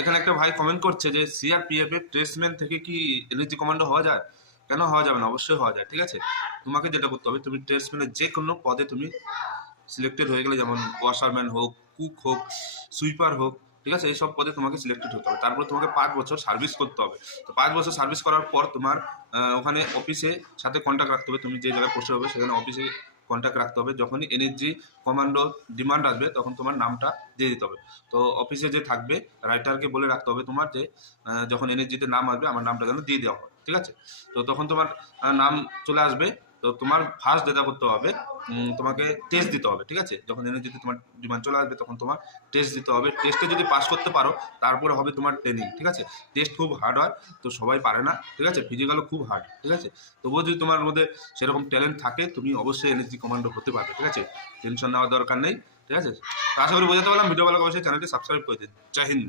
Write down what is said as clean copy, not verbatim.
এখানে একটা ভাই কমেন্ট করছে যে সিআরপিএফ এর ট্রেসম্যান থেকে কি এলএনজি কমান্ডো হওয়া যায়? কেন হওয়া যাবে না? অবশ্যই হওয়া যায়, ঠিক আছে। তোমাকে যেটা করতে হবে, তুমি ট্রেসম্যানের যে কোনো পদে তুমি সিলেক্টেড হয়ে গেলে, যেমন ওয়াশারম্যান হোক, কুক হোক, সুইপার হোক, ঠিক আছে, এইসব পদে তোমাকে সিলেক্টেড হতে হবে। তারপর তোমাকে 5 বছর সার্ভিস করতে হবে। তো 5 বছর সার্ভিস করার পর তোমার ওখানে অফিসে সাথে কন্ট্যাক্ট রাখতে হবে। তুমি যে জায়গায় পোস্ট হবে সেখানে অফিসে কন্ট্যাক্ট রাখতে হবে। যখনই এনএসজি কমান্ডো ডিমান্ড আসবে তখন তোমার নামটা দিয়ে দিতে হবে। তো অফিসে যে থাকবে রাইটারকে বলে রাখতে হবে তোমার যে যখন এনএসজিতে নাম আসবে আমার নামটা যেন দিয়ে দেওয়া হয়, ঠিক আছে। তো তখন তোমার নাম চলে আসবে। তো তোমার ফার্স্ট যেটা করতে হবে, তোমাকে টেস্ট দিতে হবে, ঠিক আছে। যখন এনএসজিতে তোমার ডিমান্ড চলে আসবে তখন তোমার টেস্ট দিতে হবে। টেস্টে যদি পাস করতে পারো তারপরে হবে তোমার ট্রেনিং, ঠিক আছে। টেস্ট খুব হার্ড হয়, তো সবাই পারে না, ঠিক আছে। ফিজিক্যালও খুব হার্ড, ঠিক আছে। তবুও যদি তোমার মধ্যে সেরকম ট্যালেন্ট থাকে তুমি অবশ্যই এনএসজি কমান্ডো হতে পারবে, ঠিক আছে। টেনশন নেওয়ার দরকার নেই, ঠিক আছে। তো আশা করি বোঝাতে পারলাম। ভিডিও ভালো অবশ্যই চ্যানেলটি সাবস্ক্রাইব করে দিন। জয় হিন্দ।